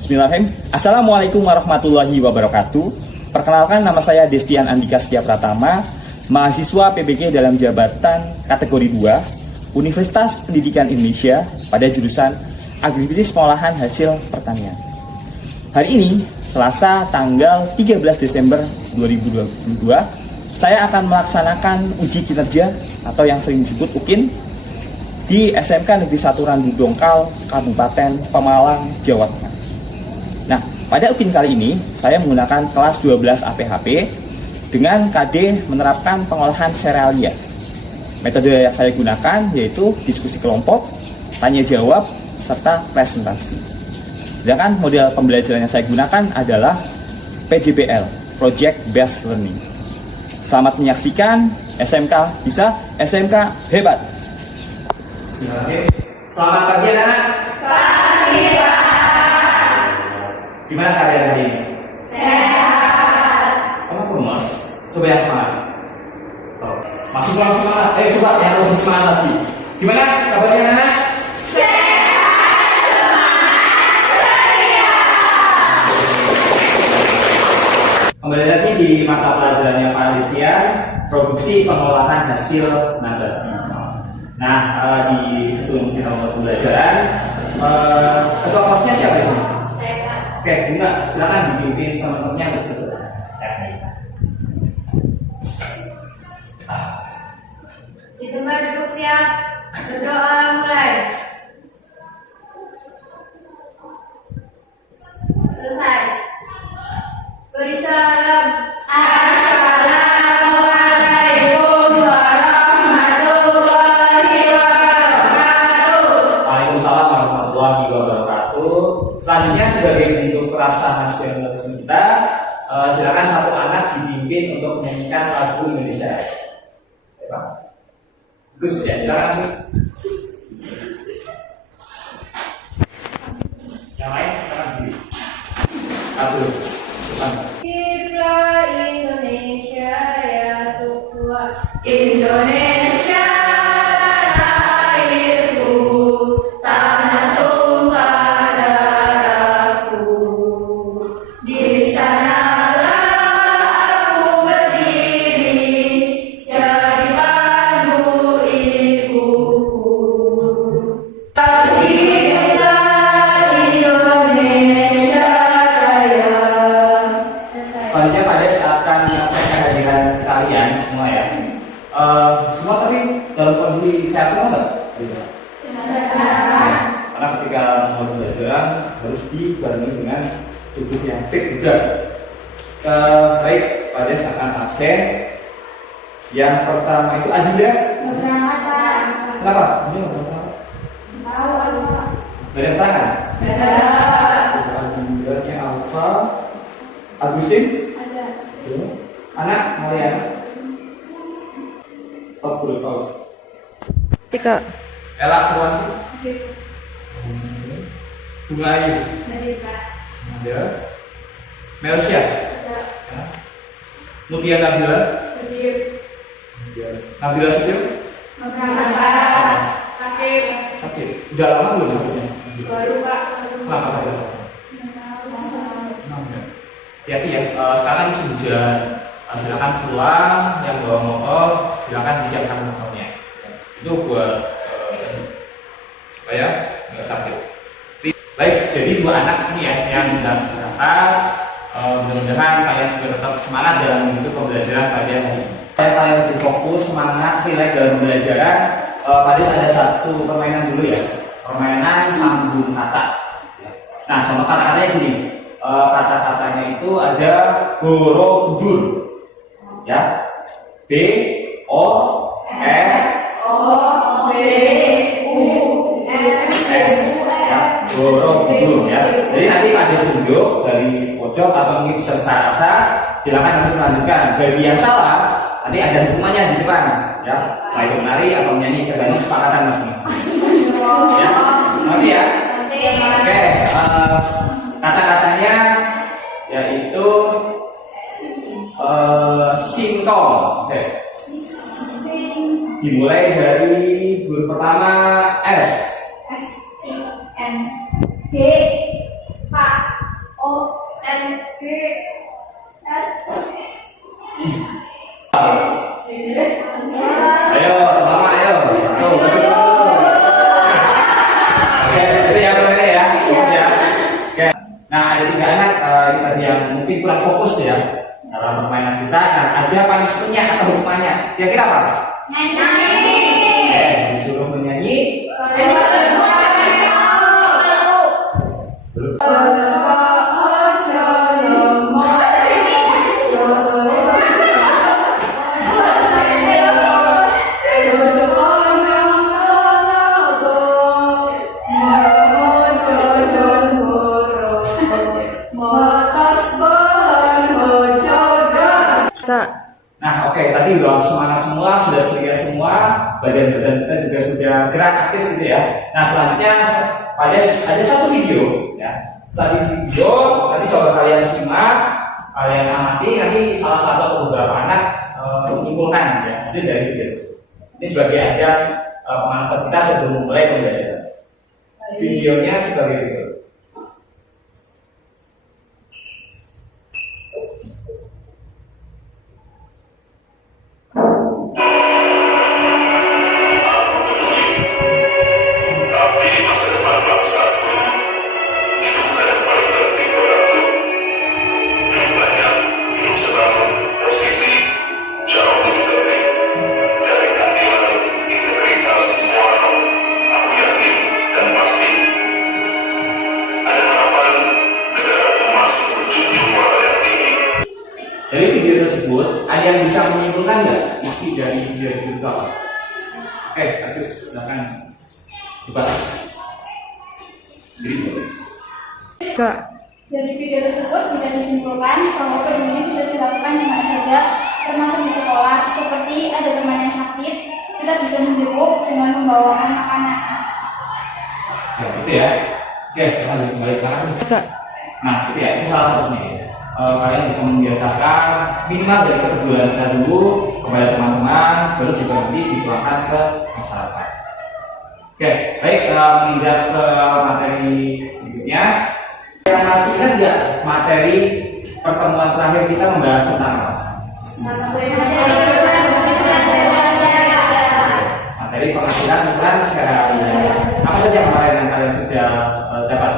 Bismillahirrahmanirrahim. Assalamualaikum warahmatullahi wabarakatuh. Perkenalkan, nama saya Destian Andika Setia Pratama, mahasiswa PBG dalam jabatan kategori 2 Universitas Pendidikan Indonesia pada jurusan Agribisnis Pengolahan Hasil Pertanian. Hari ini, Selasa tanggal 13 Desember 2022, saya akan melaksanakan uji kinerja atau yang sering disebut UKIN di SMK Negeri 1 Randu Dongkal, Kabupaten Pemalang, Jawa Tengah. Nah, pada UKIN kali ini, saya menggunakan kelas 12 APHP dengan KD menerapkan pengolahan serealia. Metode yang saya gunakan yaitu diskusi kelompok, tanya jawab, serta presentasi. Sedangkan model pembelajaran yang saya gunakan adalah PJBL, Project Based Learning. Selamat menyaksikan. SMK bisa, SMK hebat. Selamat pagi anak-anak. Pagi, Pak. Gimana kalian hari ini? Sehat. Kamu kurus? Coba yang semangat. Masih kurang semangat. Ayo coba yang lebih semangat lagi. Gimana kabarnya anak-anak? Sehat, semangat, ceria. Kembali lagi di mata pelajarannya Pak Destian, produksi pengolahan hasil nabati. Nah, di sebelum kita mulai pembelajaran, ketua kelasnya siapa sih? Saya, Pak. Oke, enggak, silakan dipimpin teman-temannya untuk Di tempat duduk siap. Berdoa mulai. Selesai. Beri salam. Assalamualaikum warahmatullahi wabarakatuh. Waalaikumsalam warahmatullahi wabarakatuh. Selanjutnya sebagai bentuk rasa nasionalisme kita, silakan satu anak dipimpin untuk menyanyikan lagu Indonesia. Ya, Pak. Gus, ya silakan Gus. Yang lain silakan diri. Satu. Hiduplah Indonesia ya tua. Indonesia tanah airku, tanah tumpah darahku. Di sanalah aku berdiri, jadi pandu ibuku. Hiduplah Indonesia Raya. Selanjutnya Pak Des akan menyampaikan kehadiran kalian semua ya. Semua tapi dalam kondisi sehat semua nggak? Karena ketika mau pembelajaran harus dibarengi dengan tubuh yang fit juga. Baik, Pak Des akan absen. Yang pertama itu Adinda. Kenapa? Ini nggak berangkat. Gak ada yang berangkat? Adindanya Alfa. Agustin? Anak Mariana. Stop dulu, pause. Tiga. Ella Purwanti. Bunga Ayu. Ada. Melsia. Mutia Nabila. Nabila Setio. Sakit. Udah lama belum sakitnya? Kenapa sakit? Hati-hati ya. Sekarang musim hujan. Silakan pulang. Yang bawa motor, silakan disiapkan motornya. Itu buat supaya nggak sakit. Baik, jadi dua anak ini ya yang sedang berangkat. Mudah-mudahan kalian juga tetap semangat dalam mengikuti pembelajaran pada hari ini. Kalian lebih fokus, semangat, relax dalam pembelajaran. Pada ada satu permainan dulu ya, permainan sambung kata. Nah, contoh kata-katanya gini. Kata-katanya itu ada Borobudur, ya, B O R ya, Borobudur ya. Jadi nanti ada tunjuk dari pojok atau mungkin bisa rasa, silakan langsung lanjutkan. Bagi yang salah, nanti ada hukumannya di depan, ya. Baik menari atau menyanyi tergantung kesepakatan masing-masing. Ya, nanti ya. Oke, kata-katanya yaitu singkong. Oke. Dimulai dari huruf pertama S. D Pak Nah, ada 3 anak ini tadi yang mungkin kurang fokus ya dalam permainan kita. Nah, ada punishment-nya atau hukumannya. Kira-kira apa? Disuruh menyanyi. Kak, Nah, oke, tadi udah semangat semua, sudah ceria semua, badan-badan kita juga sudah gerak aktif gitu ya. Nah, selanjutnya ada satu video ya. Satu video nanti coba kalian simak, kalian amati, nanti salah satu atau beberapa anak menyimpulkan ya hasil dari video tersebut. Ini sebagai ajang pemanasan kita sebelum memulai pembelajaran. Videonya sebagai berikut. Dari video tersebut, ada yang bisa menyimpulkan nggak isi dari video itu apa? Oke, bagus, silakan coba sendiri boleh. Kak, Dari video tersebut bisa disimpulkan bahwa peduli bisa dilakukan di mana saja, termasuk di sekolah. Seperti ada teman yang sakit, kita bisa menjenguk dengan membawakan makanan. Ya, itu ya. Oke, kita lanjut kembali ke arah. Kak, Nah, itu ya, ini salah satunya. Kalian bisa membiasakan minimal dari kepedulian kita dulu kepada teman-teman, baru juga nanti dituangkan ke masyarakat. Oke, baik, menginjak ke materi berikutnya. Yang masih ingat nggak materi pertemuan terakhir kita membahas tentang apa? Materi penghasilan bukan secara apa saja kemarin yang kalian sudah dapat?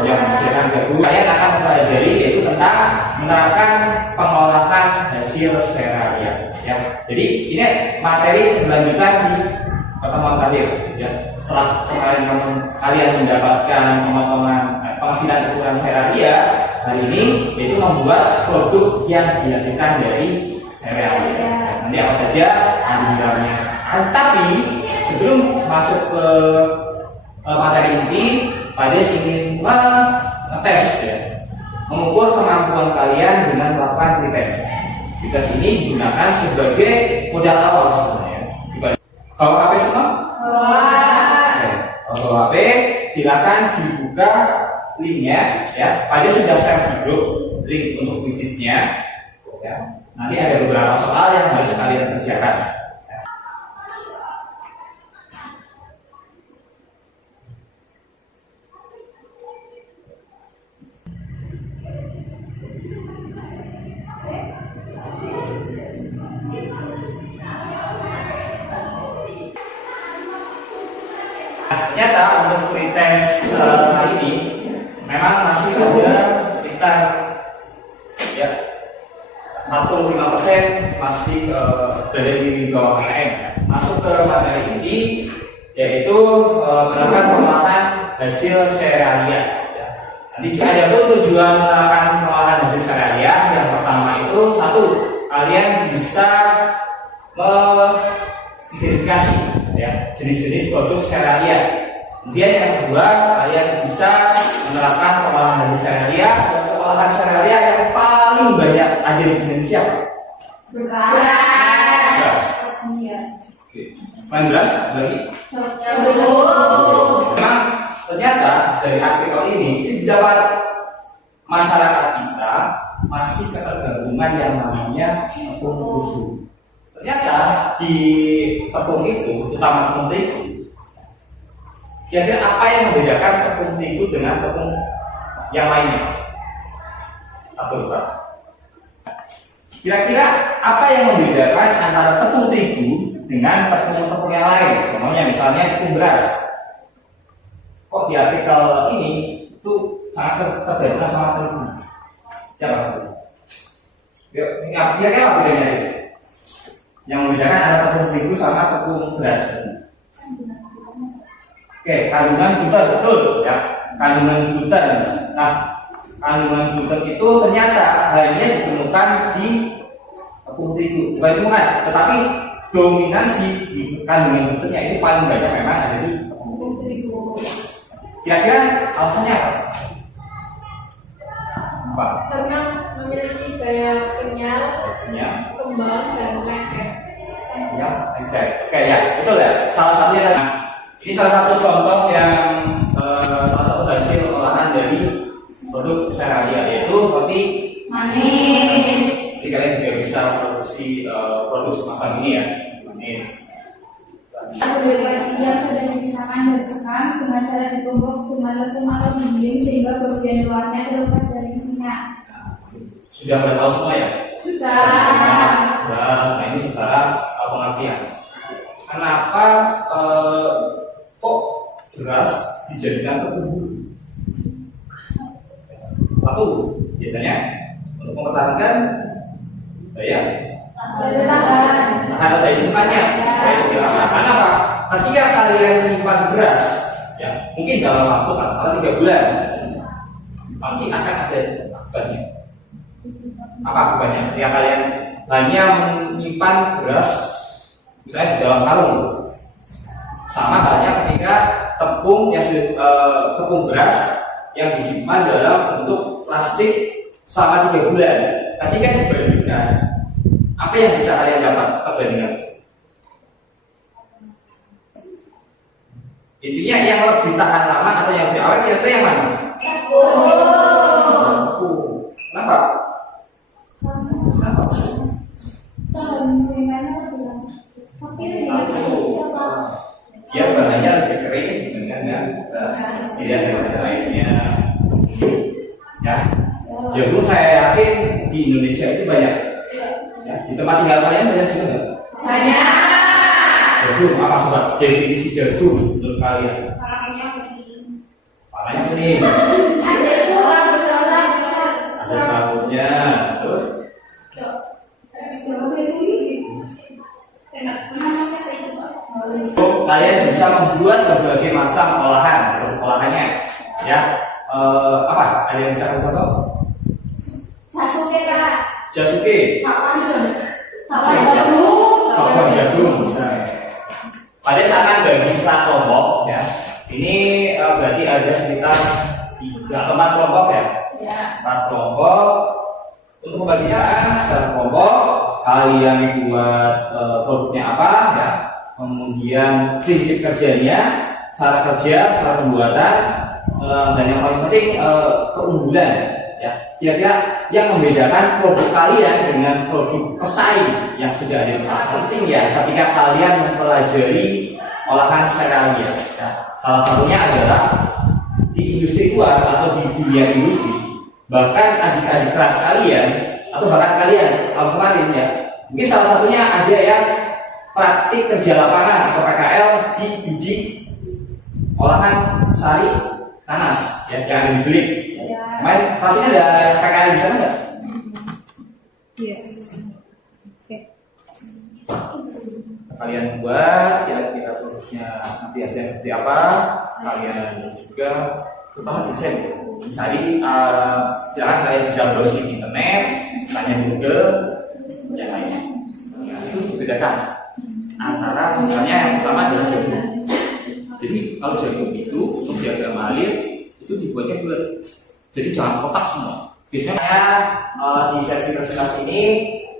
Yang mengerjakan kedua, kalian akan mempelajari yaitu tentang menerapkan pengolahan hasil seraria. Ya, jadi ini materi berlanjutan di pertemuan terakhir. Ya, setelah kalian mendapatkan pemotongan penghasilan ukuran seraria, hari ini yaitu membuat produk yang dihasilkan dari seraria. Nanti apa saja andilnya. Tapi sebelum masuk ke materi inti, Pak Des ingin mengetes ya, mengukur kemampuan kalian dengan melakukan pretest. Pretest ini digunakan sebagai modal awal sebenarnya. Bawa HP semua? Bawa HP, silakan dibuka linknya ya. Pak Des sudah share di grup link untuk bisnisnya. Ya. Nanti ada beberapa soal yang harus kalian kerjakan. Ternyata untuk pretest hari ini memang masih ada sekitar ya 45% masih berada di bawah KKM ya. Masuk ke materi inti yaitu melakukan pengolahan hasil seraria ya. Nanti ada tujuan melakukan pengolahan hasil seraria. Yang pertama itu satu, kalian bisa mengidentifikasi ya jenis-jenis produk seraria. Kemudian yang kedua, kalian bisa menerapkan pengolahan hasil seraria. Dan pengolahan seraria yang paling banyak ada di Indonesia. Beras. 19 lagi. Memang ternyata dari artikel ini didapat masyarakat kita masih ketergabungan yang namanya tepung terigu. Ternyata di tepung itu, utama tepung terigu, kira-kira apa yang membedakan tepung terigu dengan tepung yang lainnya? Atau lupa? Kira-kira apa yang membedakan antara tepung terigu dengan tepung-tepung yang lain? Contohnya misalnya tepung beras. Kok di artikel ini itu sangat terdengar sama terigu. Siapa? Yuk, ini kira-kira apa bedanya ini? Yang membedakan antara tepung terigu sama tepung beras. Oke, kandungan gluten betul ya. Kandungan gluten. Nah, kandungan gluten itu ternyata hanya ditemukan di tepung terigu. Bukan ditemukan, tetapi dominansi di kandungan glutennya itu paling banyak memang ada di tepung terigu. Kira-kira alasannya apa? Apa? Karena memiliki daya kenyal, kembang, dan lengket. Ya, oke, ya, betul ya. Salah satunya adalah ini salah satu contoh yang salah satu hasil olahan dari produk Seralia, yaitu roti manis. Jadi kalian juga bisa produksi produk semacam ini ya, manis. Yang sudah dipisahkan dari sekam dengan cara ditumbuk dengan lesung atau dinding sehingga bagian luarnya terlepas dari isinya. Sudah pada tahu semua ya? Sudah. Nah, ini secara pengertian. Kenapa kok beras dijadikan tepung? Satu, biasanya untuk mempertahankan daya tahan daya simpannya. Karena apa? Ketika kalian menyimpan beras, ya mungkin dalam waktu antara 3 bulan, pasti akan ada akibatnya. Apa akibatnya? Ketika kalian hanya menyimpan beras, misalnya di dalam karung, sama halnya ketika tepung yang tepung beras yang disimpan dalam bentuk plastik selama 3 bulan. Ketika dibandingkan, apa yang bisa kalian dapat perbandingan? Intinya yang lebih tahan lama atau yang lebih awet kira-kira yang mana? Kenapa? Dia bahannya lebih kering dengan tidak ada lainnya. Ya, jagung saya yakin di Indonesia itu banyak. Ya, di tempat tinggal kalian banyak juga nggak? Banyak. Jagung apa sobat? Definisi jagung menurut kalian? Warnanya kuning. Ada serabutnya. Terus? Kalian bisa membuat berbagai macam olahannya, ya. Apa? Ada yang bisa kasih contoh? Jasuke. Bakwan jagung. Pada saat bagi satu kelompok, ya. Ini berarti ada sekitar 3 atau 4 kelompok ya. 4 kelompok. Untuk membaginya secara kelompok, kalian buat produknya apa, ya. Kemudian prinsip kerjanya, cara kerja, cara pembuatan, dan yang paling penting keunggulan, ya. Kira-kira yang membedakan produk kalian dengan produk pesaing yang sudah ada di pasar. Penting ya, ketika kalian mempelajari olahan Seralia, ya. Salah satunya adalah di industri luar atau di dunia industri, bahkan adik-adik kelas kalian atau bahkan kalian kemarin ya, mungkin salah satunya ada yang praktik kerja lapangan atau PKL di biji olahan sari nanas ya, yang ada di Belik. Main pastinya ada PKL di sana nggak? Iya. Oke. Kalian buat kira-kira produksinya nanti hasilnya seperti apa? Kalian juga terutama desain mencari, silakan kalian bisa browsing di internet, tanya Google, yang lainnya. Ya, itu dibedakan antara misalnya yang pertama adalah jagung. Jadi kalau jagung itu untuk diagram alir itu dibuatnya bulat. Jadi jangan kotak semua. Biasanya di sesi presentasi ini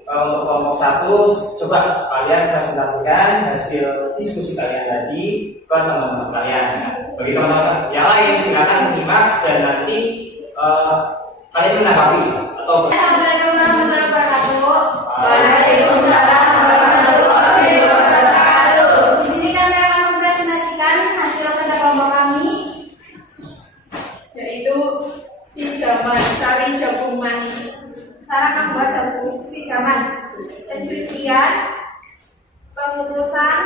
untuk kelompok 1 coba kalian presentasikan hasil diskusi kalian tadi ke teman-teman kalian. Bagi teman-teman yang lain silakan menyimak dan nanti kalian menanggapi atau Assalamualaikum warahmatullahi wabarakatuh. Waalaikumsalam warahmatullahi wabarakatuh. Di sini kami akan mempresentasikan hasil kerja kelompok kami, Yaitu si jaman sari jagung manis. cara membuat jagung si jaman, pencucian, pengukusan,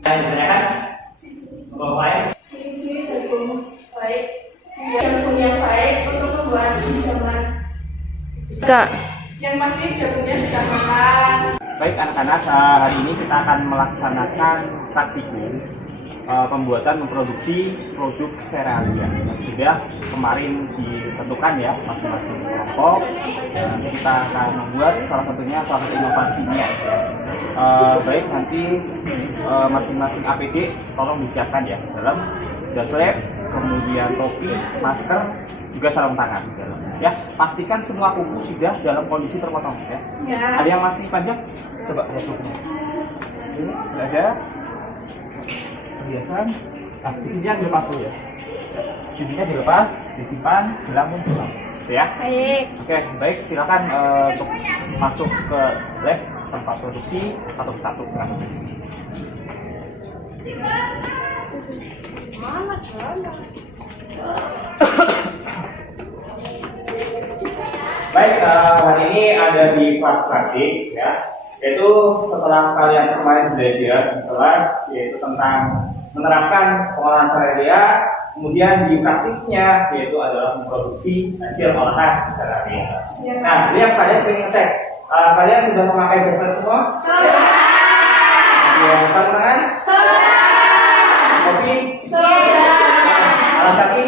yang ditanyakan kelompok lain. ciri-ciri jagung baik, Kak? Yang pasti jagungnya sudah matang. Baik anak-anak, hari ini kita akan melaksanakan praktikum pembuatan memproduksi produk serealia yang sudah kemarin ditentukan ya masing-masing kelompok. Kita akan membuat salah satu inovasinya ya. Baik nanti masing-masing APD tolong disiapkan ya dalam jas lab, kemudian topi, masker, juga sarung tangan di dalam. Ya, pastikan semua kuku sudah dalam kondisi terpotong ya. Ada yang masih panjang? Coba lihat kukunya. Sudah ada. Perhiasan. Nah, sisinya dilepas dulu ya. Sisinya dilepas, disimpan, gelang pun pulang. Ya. Baik. Oke, baik. Silakan untuk masuk ke lab tempat produksi satu persatu. Silakan. Baik, hari ini ada di kelas praktik ya, yaitu setelah kalian kemarin belajar di kelas yaitu tentang menerapkan pengolahan serealia, kemudian di praktiknya yaitu adalah memproduksi hasil olahan serealia. Nah, jadi yang kalian sering ngecek, kalian sudah memakai jas lab semua? Ya, tangan? Kopi? Alas kaki?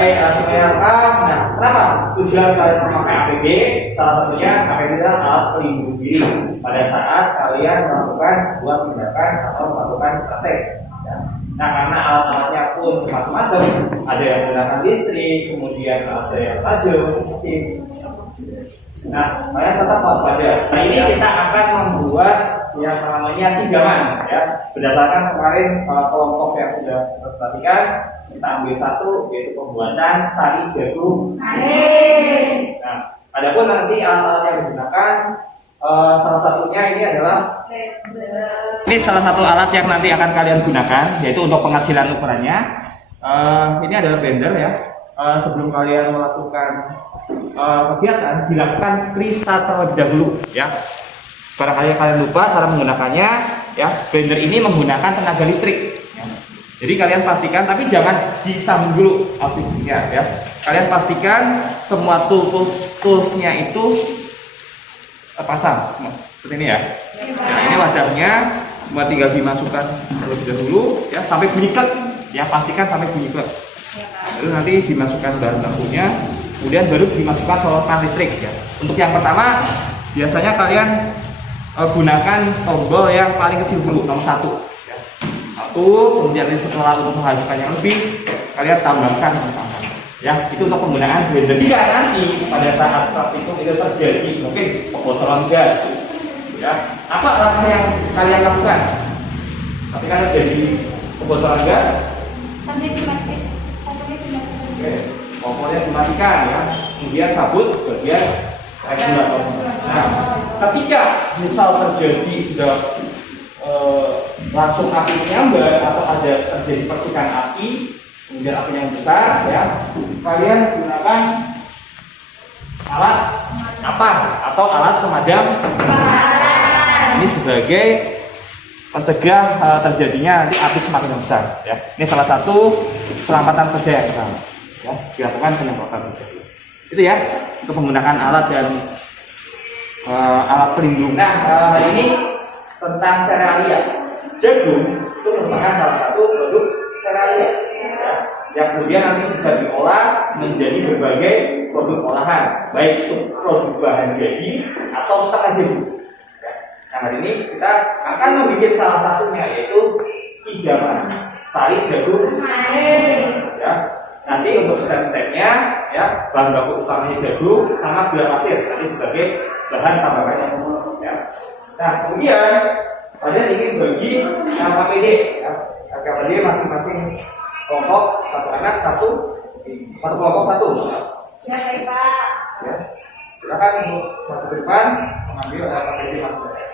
Baik, semuanya lengkap. Nah, kenapa tujuan kalian memakai APD? Salah satunya APD adalah alat pelindung diri pada saat kalian melakukan buat tindakan atau melakukan praktek. Ya. Nah, karena alat-alatnya pun macam-macam, ada yang menggunakan listrik, kemudian ada yang tajam, mungkin. Nah, kalian tetap waspada. Nah, ini kita akan membuat yang namanya sinjaman, ya. Berdasarkan kemarin kelompok yang sudah terperhatikan, kita ambil satu yaitu pembuatan sari jagung manis. Nah, adapun nanti alat-alat yang digunakan salah satunya ini adalah salah satu alat yang nanti akan kalian gunakan yaitu untuk pengecilan ukurannya. Ini adalah blender ya. Sebelum kalian melakukan kegiatan, dilakukan pre-start terlebih dahulu ya. Barangkali kalian lupa cara menggunakannya ya. Blender ini menggunakan tenaga listrik. Jadi kalian pastikan, tapi jangan disambung dulu aplikasinya ya. Kalian pastikan semua toolsnya itu terpasang semua seperti ini ya. Nah, ini wadahnya, semua tinggal dimasukkan terlebih dahulu ya sampai bunyi klek. Ya, pastikan sampai bunyi klek. Lalu nanti dimasukkan bahan bakunya, kemudian baru dimasukkan solokan listrik ya. Untuk yang pertama, biasanya kalian gunakan tombol yang paling kecil dulu, nomor 1. Kemudian setelah untuk menghasilkan yang lebih kalian tambahkan ya, itu untuk penggunaan blender. Jika nanti pada saat praktikum itu terjadi mungkin kebocoran gas ya, apa langkah yang kalian lakukan ketika terjadi kebocoran gas? Oke, kompornya dimatikan ya, kemudian cabut bagian regulator. Nah, ketika misal terjadi langsung api menyambar atau ada terjadi percikan api, kemudian api yang besar ya, kalian gunakan alat apa atau alat pemadam ini sebagai pencegah terjadinya nanti api semakin besar ya. Ini salah satu keselamatan kerja yang sama ya, dilakukan penyemprotan kerja itu ya, untuk menggunakan alat dan alat pelindung. Nah, hari ini tentang serealia. Jagung itu merupakan salah satu produk serealia ya, yang kemudian nanti bisa diolah menjadi berbagai produk olahan, baik itu produk bahan jadi atau setengah jadi ya. Nah, hari ini kita akan membuat salah satunya yaitu sinjaman sari jagung ya. Nanti untuk step-stepnya ya, bahan baku utamanya jagung sama gula pasir nanti sebagai bahan tambahannya ya. Nah, kemudian kalian ingin bagi APD ya. APD masing-masing kelompok satu anak satu kelompok satu Ya, baik Pak. ya. Silakan untuk masuk ke depan mengambil APD masing-masing.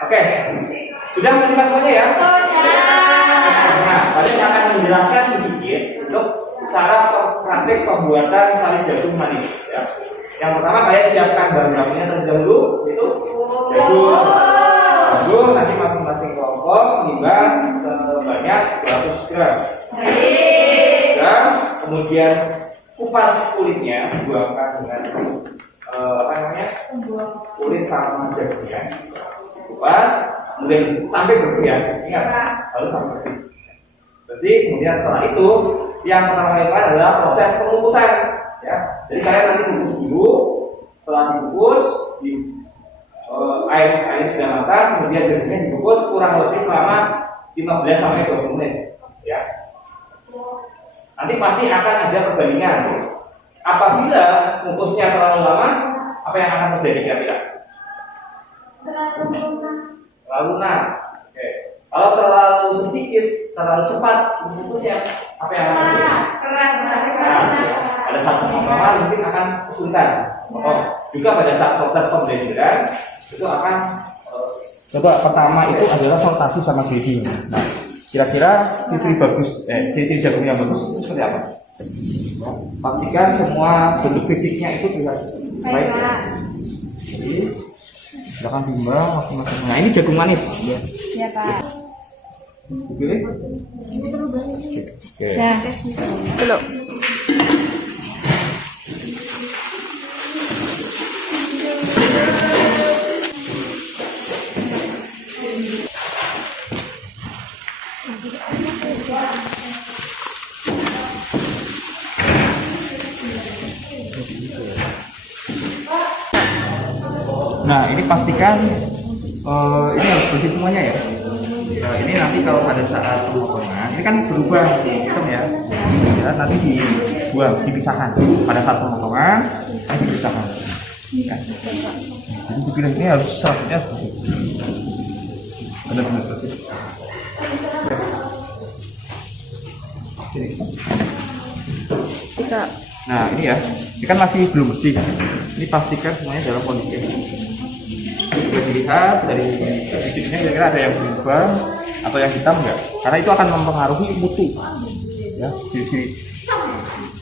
Oke, sudah menerima semuanya ya? Nah, kalian akan menjelaskan sedikit untuk cara praktik pembuatan sari jagung manis ya. Yang pertama kalian siapkan bahan bakunya terlebih dahulu, itu jagung. Jagung nanti masing-masing kelompok menimbang sebanyak 200 gram. Dan kemudian kupas kulitnya, buangkan dengan kulit sama jagungnya. Kupas, kemudian sampai bersih ya. Ingat, harus sampai bersih. Bersih, kemudian setelah itu yang pertama kali adalah proses pengukusan. Ya, jadi kalian nanti kukus dulu. Setelah dikukus, air sudah matang, kemudian jagungnya dikukus kurang lebih selama 15 sampai 20 menit. Ya. Nanti pasti akan ada perbandingan. Apabila kukusnya terlalu lama, apa yang akan terjadi kira-kira? Terlalu lunak. Oke. Kalau terlalu sedikit, terlalu cepat kukusnya, apa yang akan terjadi? Pada saat pemotongan mungkin akan kesulitan. Juga pada saat proses pemblenderan itu akan coba pertama itu adalah sortasi sama grading. Nah, kira-kira ciri jagung yang bagus itu seperti apa? Pastikan semua bentuk fisiknya itu terlihat baik ya. Jadi silakan timbang masing-masing. Nah, ini jagung manis ya. Ya, Pak. Pilih. Oke. Ya, dulu. Nah, ini pastikan ini harus bersih semuanya ya. Ini nanti kalau pada saat pemotongan, ini kan berubah hitam ya. Ya, nanti dibuang, dipisahkan. Pada saat pemotongan, nanti dipisahkan. Ya. Jadi dipilih ini harus seratnya harus bersih. Benar-benar bersih. Sini. Nah, ini ya. Ini kan masih belum bersih. Ini pastikan semuanya dalam kondisi yang bersih. Bisa dilihat dari bibitnya kira-kira ada yang berubah atau yang hitam enggak, karena itu akan mempengaruhi mutu ya. Jadi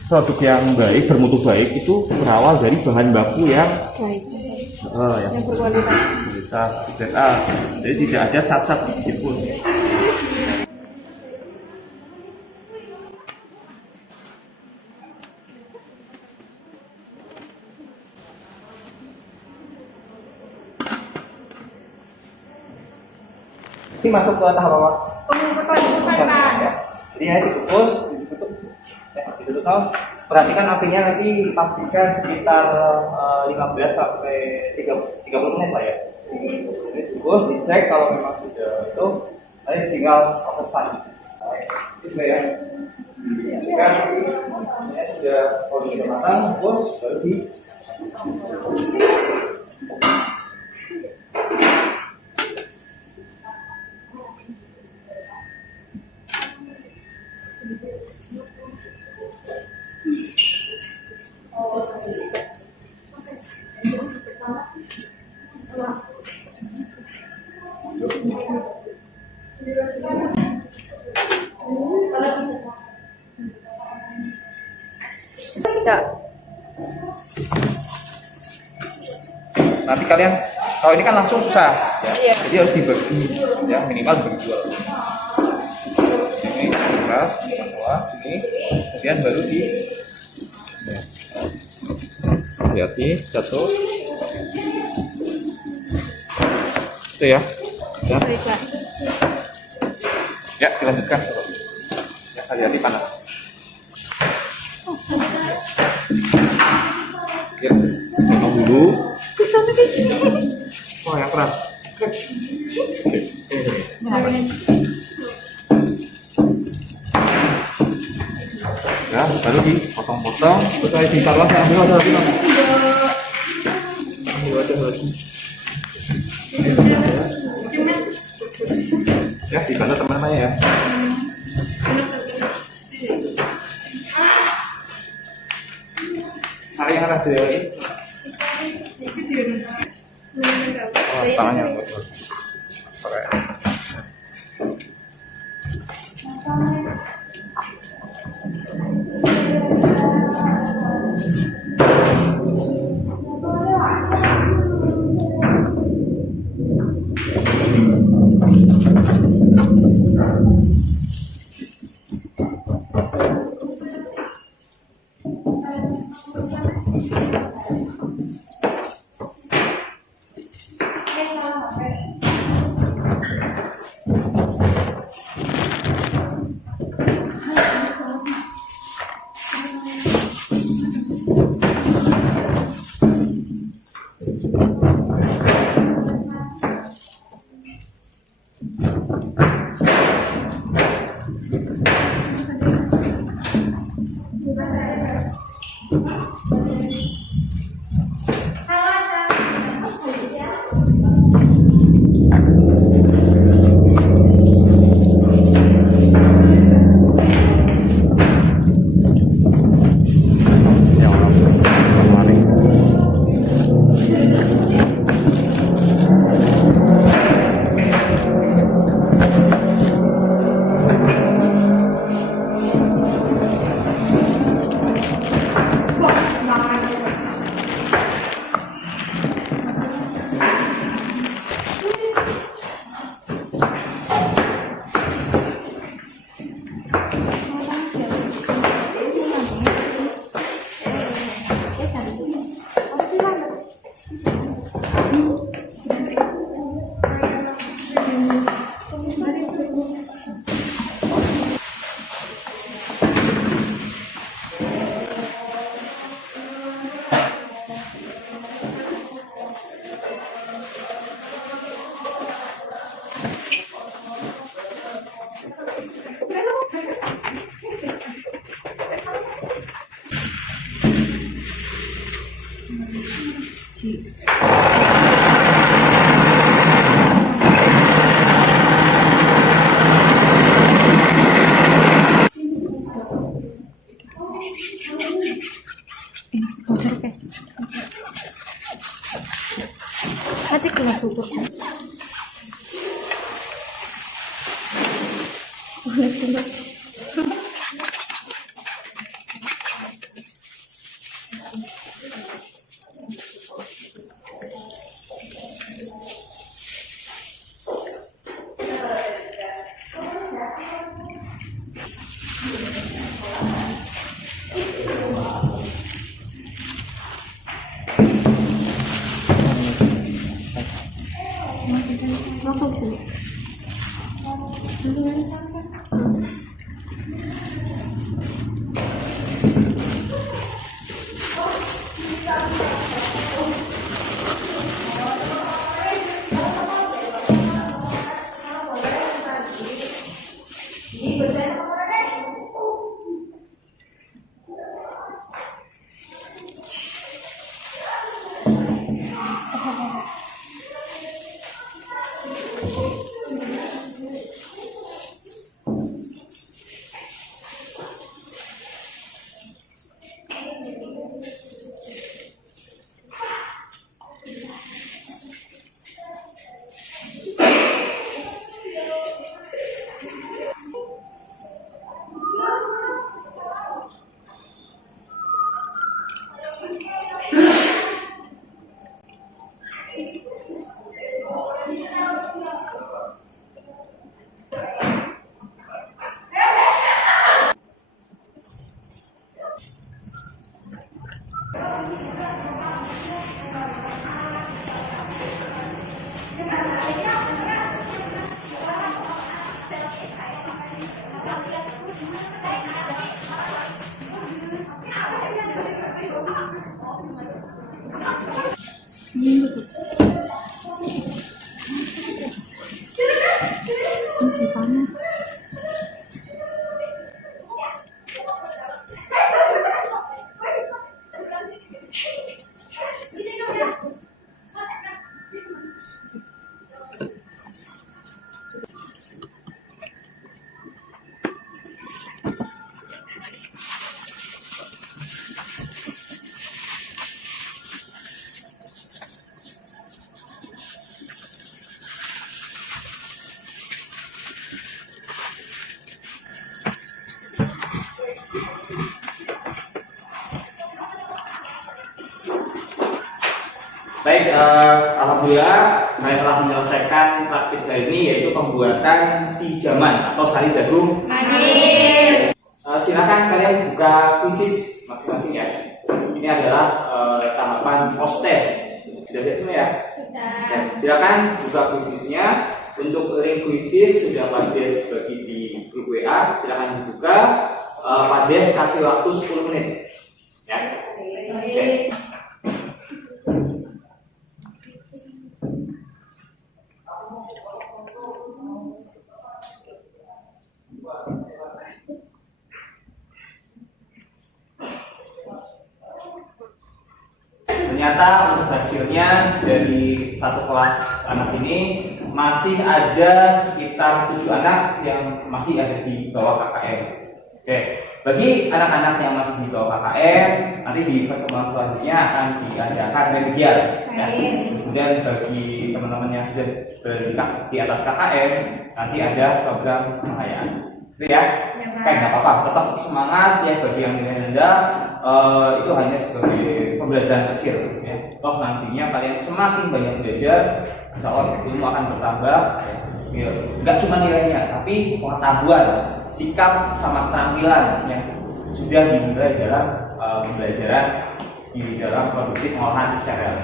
produk yang baik, bermutu baik itu berawal dari bahan baku yang baik, yang berkualitas, jadi tidak ada cacat sedikitpun. Ini masuk ke tahap apa? Pengukusan, Pak. Ya. Jadi ya dikukus, ditutup. Perhatikan apinya nanti pastikan sekitar 15 sampai 30 menit lah ya. Jadi dikukus, dicek kalau memang sudah itu, nanti tinggal prosesan. Itu sudah ya. Pastikan ini sudah kondisi matang, dikukus, baru di nanti kalian kalau ini kan langsung susah ya. Jadi harus dibagi ya, minimal dibagi dua. Ini keras, ini bawah, ini kemudian baru di hati jatuh itu ya. Ya dilanjutkan ya, hati-hati panas ya, potong dulu. Oh yang keras. Ya baru dipotong-potong, terus saya ditaruh ambil aja lagi. Ya dibantu teman-teman ya. Cari yang arah beliau ini. Oh, tangannya betul. Pakai. Nanti kena tutup. Langsung sini. Masih panas. Baik, alhamdulillah saya telah menyelesaikan praktik hari ini, yaitu pembuatan si jaman atau sari jagung Manis. Silakan kalian buka kuisis masing-masing ya. ini adalah tahapan post test. Sudah siap semua ya? Sudah. Ya, silakan buka kuisisnya. Untuk link kuisis sudah Pak Des bagi di grup WA. Silakan dibuka. Pak Des kasih waktu 10 menit. Ya. Oke. Ternyata untuk hasilnya dari satu kelas anak ini masih ada sekitar 7 anak yang masih ada di bawah KKM. Oke, bagi anak-anak yang masih di bawah KKM, nanti di pertemuan selanjutnya akan diadakan remedial. Ya. Kemudian bagi teman-teman yang sudah berada di atas KKM, nanti ada program pengayaan. Itu ya, kayak nggak apa-apa, tetap semangat ya bagi yang rendah. Itu hanya sebagai pembelajaran kecil ya. Toh nantinya kalian semakin banyak belajar, insya Allah ilmu akan bertambah ya. Nggak cuma nilainya, tapi pengetahuan, sikap sama keterampilan yang sudah dimulai dalam pembelajaran di dalam produksi pengolahan sereal.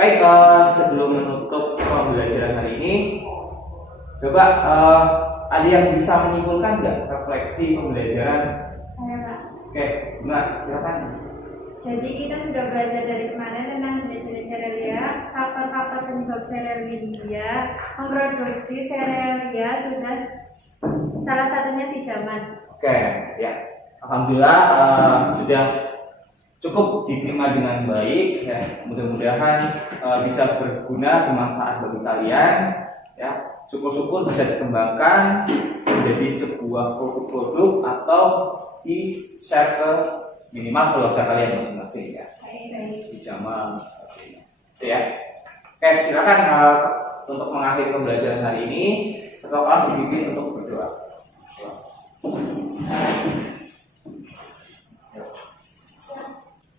Baik, sebelum menutup pembelajaran hari ini, coba ada yang bisa menyimpulkan nggak refleksi pembelajaran? Saya, Pak. Oke, Mbak, silakan. Jadi kita sudah belajar dari kemarin tentang jenis serealia, faktor-faktor penyebab serealia, memproduksi serealia sudah salah satunya si zaman. Oke, ya. Alhamdulillah sudah cukup diterima dengan baik. Ya. Mudah-mudahan bisa berguna, bermanfaat bagi kalian. Ya, syukur-syukur bisa dikembangkan menjadi sebuah produk-produk atau di share ke minimal keluarga kalian masing-masing ya. Di zaman ya. Oke, silakan untuk mengakhiri pembelajaran hari ini ketua kelas dipimpin untuk berdoa.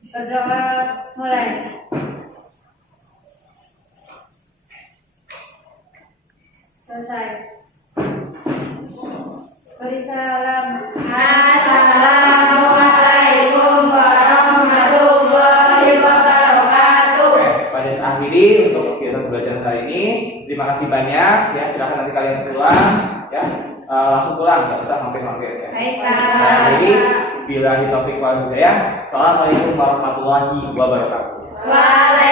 Berdoa mulai. Selesai. Beri salam. Assalamualaikum warahmatullahi wabarakatuh. Oke, pada saat akhiri untuk kegiatan pembelajaran hari ini. Terima kasih banyak ya. Silakan nanti kalian pulang ya. Langsung pulang, nggak usah mampir-mampir ya. Baiklah. Jadi bila taufik wal hidayah. Assalamualaikum warahmatullahi wabarakatuh. Waalaikumsalam.